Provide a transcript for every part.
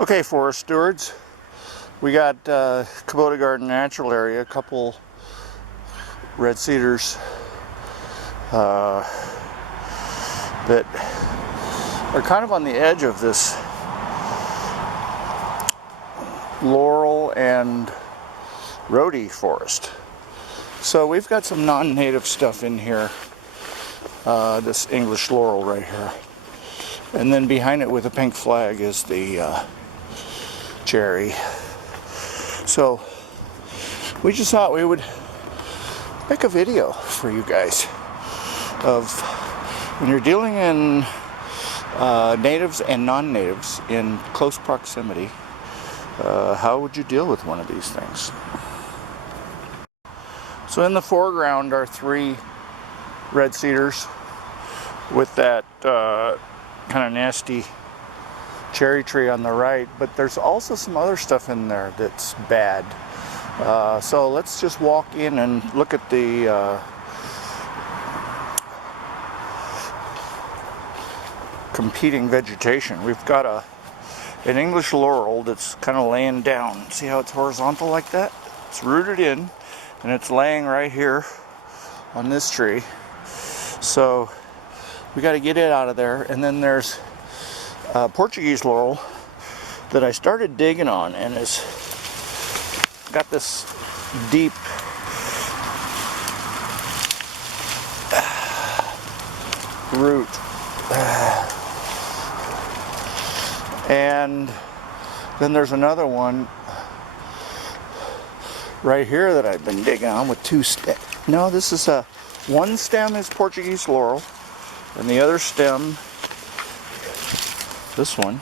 Okay, forest stewards, we got Kubota Garden Natural Area, a couple red cedars that are kind of on the edge of this laurel and rhodey forest. So we've got some non-native stuff in here, this English laurel right here. And then behind it with a pink flag is the cherry. So we just thought we would make a video for you guys of when you're dealing in natives and non-natives in close proximity, how would you deal with one of these things? So in the foreground are 3 red cedars with that kind of nasty cherry tree on the right, but there's also some other stuff in there that's bad. So let's just walk in and look at the competing vegetation. We've got an English laurel that's kind of laying down. See how it's horizontal like that? It's rooted in and it's laying right here on this tree. So we got to get it out of there. And then there's Portuguese laurel that I started digging on, and it's got this deep root. And then there's another one right here that I've been digging on with 2 stems. No, this is one stem is Portuguese laurel, and the other stem, this one,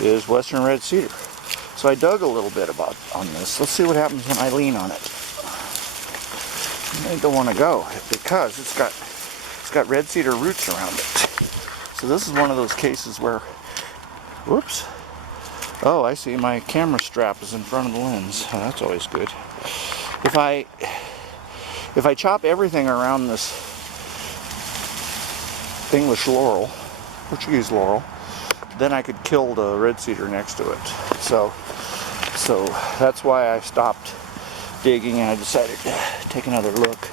is Western red cedar. So I dug a little bit on this. Let's see what happens when I lean on it. I don't want to go because it's got red cedar roots around it. So this is one of those cases where, whoops. Oh, I see. My camera strap is in front of the lens. Oh, that's always good. If I chop everything around this English laurel, Portuguese laurel, then I could kill the red cedar next to it. So that's why I stopped digging, and I decided to take another look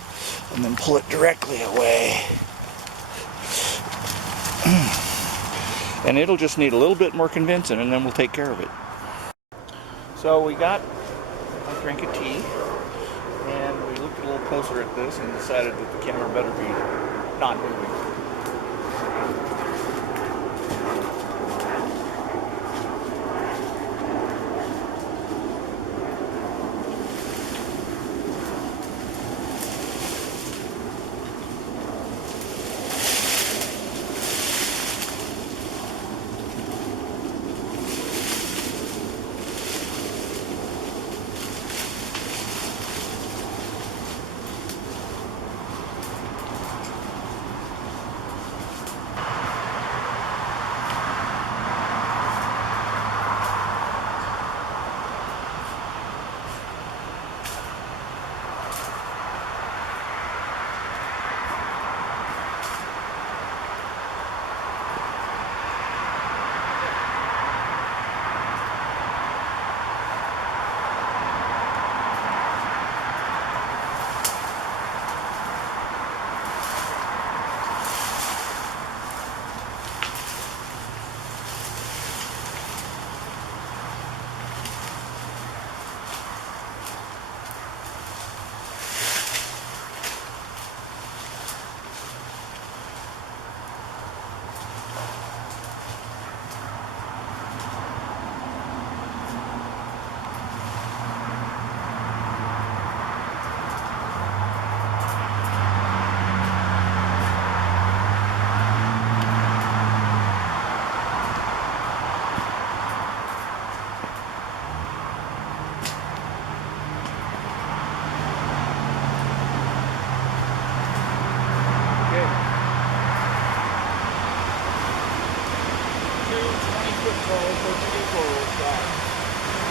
and then pull it directly away. And it'll just need a little bit more convincing, and then we'll take care of it. So we got a drink of tea, and we looked a little closer at this and decided that the camera better be not moving.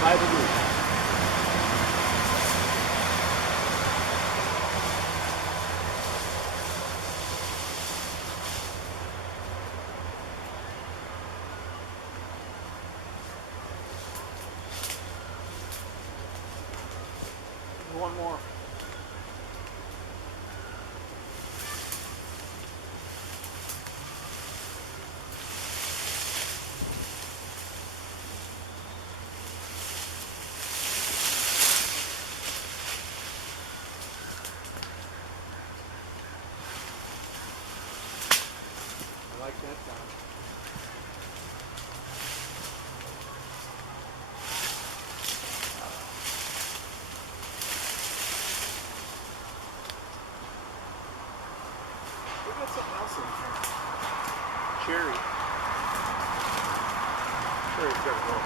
By the root. one more. I like that sound. We got something else in here. Cherry. Cherry's got to go.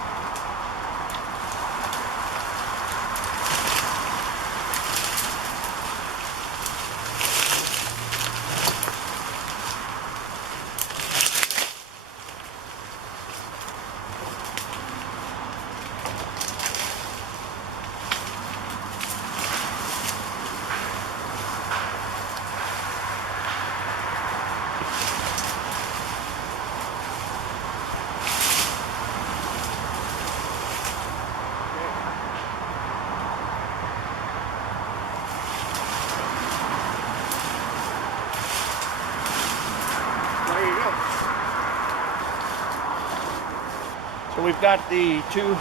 So we've got the two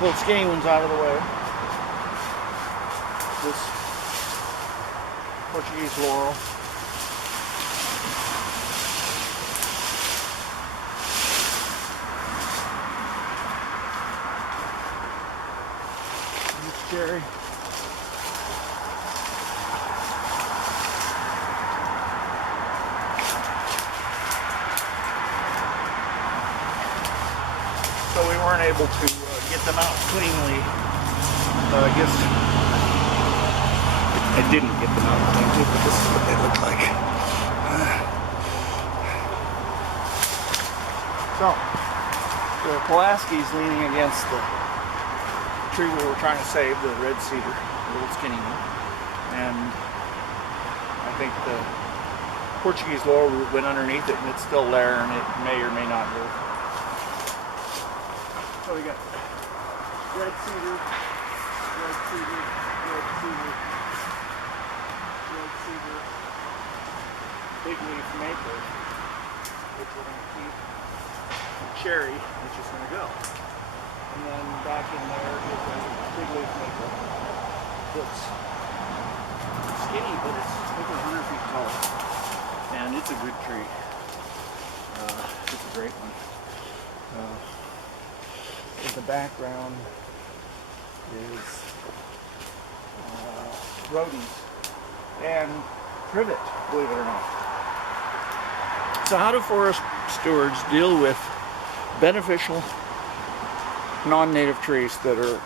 little skinny ones out of the way. This Portuguese laurel. This cherry. So we weren't able to get them out cleanly. I guess I didn't get them out cleanly, but this is what they look like. So the Pulaski's leaning against the tree we were trying to save, the red cedar, the little skinny one, and I think the Portuguese laurel root went underneath it, and it's still there, and it may or may not move. So we got red cedar, red cedar, red cedar, red cedar, big leaf maple, which we're going to keep, and cherry, which is going to go. And then back in there is a big leaf maple that's skinny, but it's over 100 feet tall. And it's a good tree. It's a great one. In the background is rhodies and privet, believe it or not. So how do forest stewards deal with beneficial non-native trees that are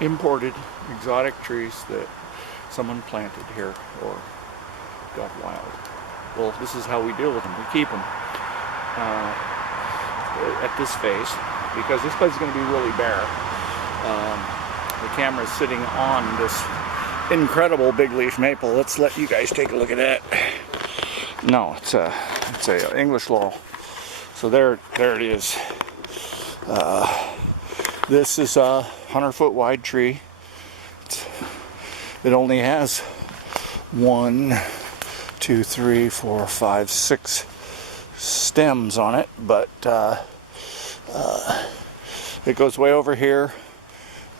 imported, exotic trees that someone planted here or got wild? Well, this is how we deal with them. We keep them at this phase, because this place is going to be really bare. The camera is sitting on this incredible big leaf maple. Let's let you guys take a look at that. No, it's a English laurel. So there it is. This is a 100-foot wide tree. It only has 1, 2, 3, 4, 5, 6 stems on it, but it goes way over here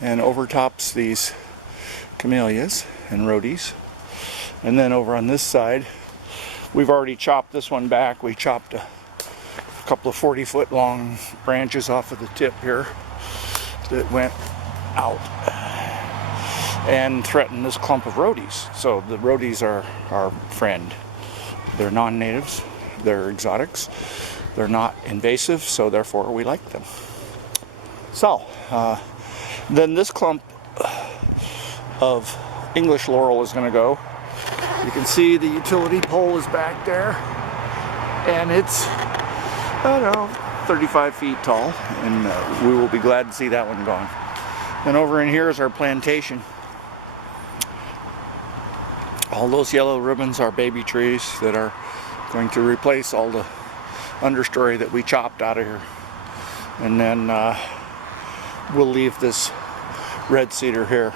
and overtops these camellias and rhodies. And then over on this side, we've already chopped this one back. We chopped a couple of 40-foot long branches off of the tip here that went out and threatened this clump of rhodies. So the rhodies are our friend. They're non-natives, they're exotics, they're not invasive, so therefore we like them. So then this clump of English laurel is going to go. You can see the utility pole is back there, and it's, I don't know, 35 feet tall, and we will be glad to see that one gone. Then over in here is our plantation. All those yellow ribbons are baby trees that are going to replace all the understory that we chopped out of here. And then we'll leave this red cedar here.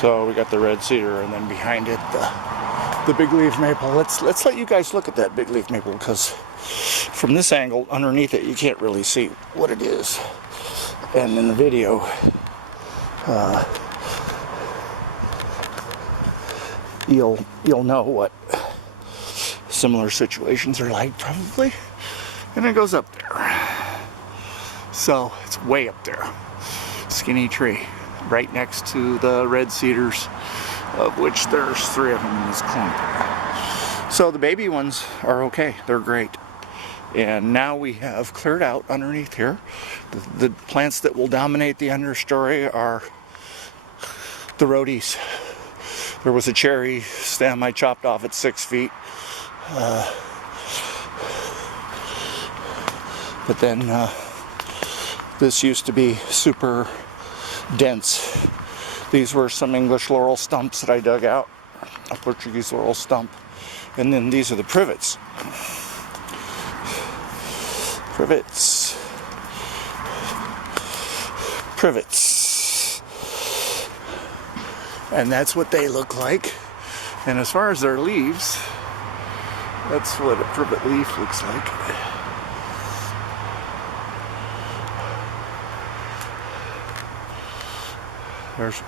So we got the red cedar, and then behind it the big leaf maple. Let's let you guys look at that big leaf maple, because from this angle underneath it you can't really see what it is, and in the video you'll know what similar situations are like, probably. And it goes up there, so it's way up there. Skinny tree right next to the red cedars, of which there's 3 of them in this clump. So the baby ones are okay, they're great. And now we have cleared out underneath here. The plants that will dominate the understory are the rhodies. There was a cherry stem I chopped off at 6 feet. But then this used to be super dense. These were some English laurel stumps that I dug out, a Portuguese laurel stump. And then these are the privets. Privets. And that's what they look like. And as far as their leaves, that's what a privet leaf looks like.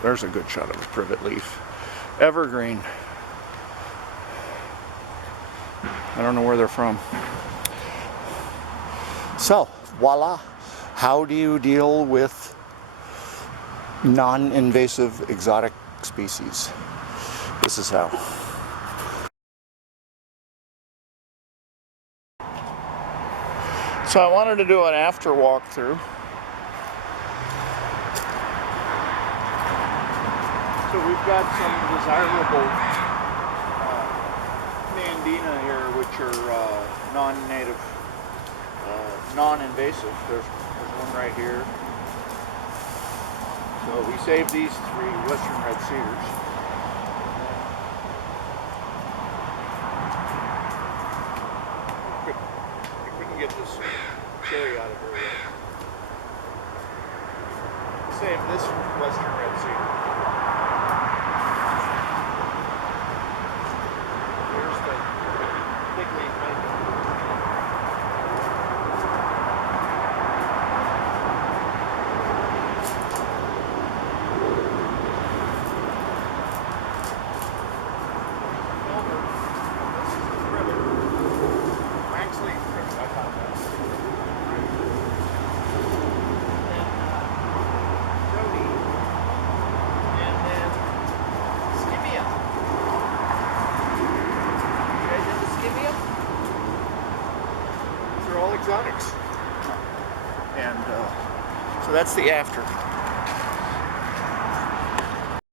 There's a good shot of a privet leaf. Evergreen. I don't know where they're from. So, voila. How do you deal with non-invasive exotic species? This is how. So I wanted to do an after walkthrough. So we've got some desirable Nandina here, which are non-native, non-invasive. There's one right here. So we saved these 3 western red cedars. I couldn't get this cherry out of here yet. Save this western red cedar. Here's the big leaf maple. Exotics. And so that's the after.